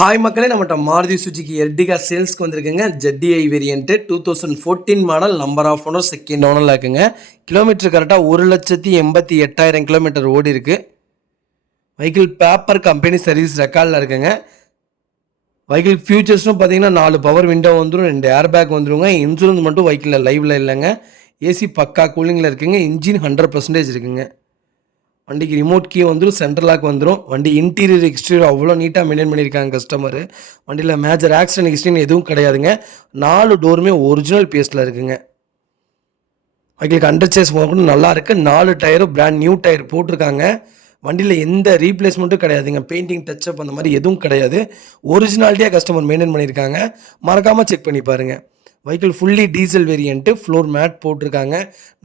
Hi மக்களே, நம்மகிட்ட Maruti Suzuki Ertiga சேல்ஸ்க்கு வந்திருக்குங்க. ZDI variant 2014 model, number of owner second ஓனரில் இருக்குங்க. கிலோமீட்டர் கரெக்டாக 1,88,000 கிலோமீட்டர் ஓடி இருக்கு. வெஹிக்கிள் பேப்பர் கம்பெனி சர்வீஸ் ரெக்கார்டில் இருக்குங்க. வெஹிக்கிள் ஃபியூச்சர்ஸும் பார்த்தீங்கன்னா 4 பவர் விண்டோ வந்துடும், 2 ஏர் பேக் வந்துடுங்க. இன்சூரன்ஸ் மட்டும் வெஹிக்கிளில் லைவில் இல்லைங்க. ஏசி பக்கா கூலிங்கில் இருக்குங்க. இன்ஜின் 100% இருக்குங்க. வண்டிக்கு ரிமோட் கீ வந்துடும், சென்ட்ரல் லாக் வந்துடும். வண்டி இன்டீரியர் எக்ஸ்டீரியர் அவ்வளோ நீட்டாக மெயின்டைன் பண்ணியிருக்காங்க கஸ்டமர். வண்டியில் மேஜர் ஆக்சிடென்ட் ஹிஸ்ட்ரின்னு எதுவும் கிடையாதுங்க. 4 டோருமே ஒரிஜினல் பேஸில் இருக்குங்க. வண்டிக்கு அண்டர் சேஸ் கூட நல்லா இருக்குது. 4 டயரும் பிராண்ட் நியூ டயர் போட்டிருக்காங்க. வண்டியில் எந்த ரீப்ளேஸ்மெண்ட்டும் கிடையாதுங்க. பெயிண்டிங் டச்சப் அந்த மாதிரி எதுவும் கிடையாது. ஒரிஜினாலிட்டியாக கஸ்டமர் மெயின்டைன் பண்ணியிருக்காங்க. மறக்காமல் செக் பண்ணி பாருங்கள். Vehicle fully diesel variant, floor mat போட்டிருக்காங்க.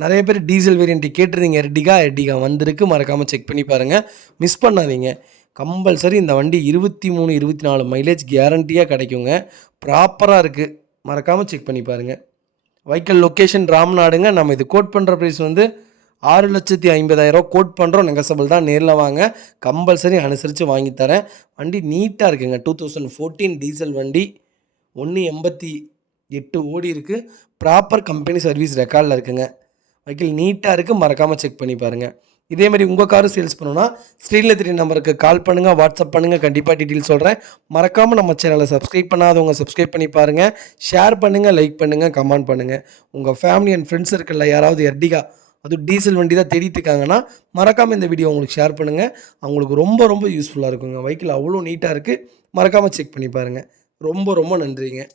நிறைய பேர் டீசல் வேரியண்ட்டு கேட்டிருந்தீங்க. எர்டிகா வந்திருக்கு, மறக்காமல் செக் பண்ணி பாருங்கள், மிஸ் பண்ணாதீங்க. கம்பல்சரி இந்த வண்டி 23, 24 மைலேஜ் கேரண்டியாக கிடைக்குங்க. ப்ராப்பராக இருக்குது, மறக்காமல் செக் பண்ணி பாருங்கள். வெஹிக்கிள் லொக்கேஷன் ராம்நாடுங்க. நம்ம இது கோட் பண்ணுற ப்ரைஸ் வந்து 6,50,000 கோட் பண்ணுறோம். நெகசபிள் தான், நேரில் வாங்க, கம்பல்சரி அனுசரித்து வாங்கித்தரேன். வண்டி நீட்டாக இருக்குங்க. 2014 டீசல் வண்டி, 1,88 ஓடி இருக்குது. ப்ராப்பர் கம்பெனி சர்வீஸ் ரெக்கார்டில் இருக்குங்க. வெஹிக்கிள் நீட்டாக இருக்குது, மறக்காமல் செக் பண்ணி பாருங்கள். இதேமாதிரி உங்கள் காரும் சேல்ஸ் பண்ணணும்னா ஸ்க்ரீனில் தெரிய நம்பருக்கு கால் பண்ணுங்கள், வாட்ஸ்அப் பண்ணுங்கள். கண்டிப்பாக டீட்டெயில் சொல்கிறேன். மறக்காமல் நம்ம சேனலை சப்ஸ்கிரைப் பண்ணாதவங்க சப்ஸ்கிரைப் பண்ணி பாருங்கள். ஷேர் பண்ணுங்கள், லைக் பண்ணுங்கள், கமெண்ட் பண்ணுங்கள். உங்கள் ஃபேமிலி அண்ட் ஃப்ரெண்ட்ஸ் சர்க்கிளில் யாராவது எர்டிகா, அதுவும் டீசல் வண்டி தான் தேடிட்டு இருக்காங்கன்னா மறக்காமல் இந்த வீடியோ உங்களுக்கு ஷேர் பண்ணுங்கள். அவங்களுக்கு ரொம்ப ரொம்ப யூஸ்ஃபுல்லாக இருக்குங்க. வெஹிக்கிள் அவ்வளோ நீட்டாக இருக்குது, மறக்காமல் செக் பண்ணி பாருங்கள். ரொம்ப ரொம்ப நன்றிங்க.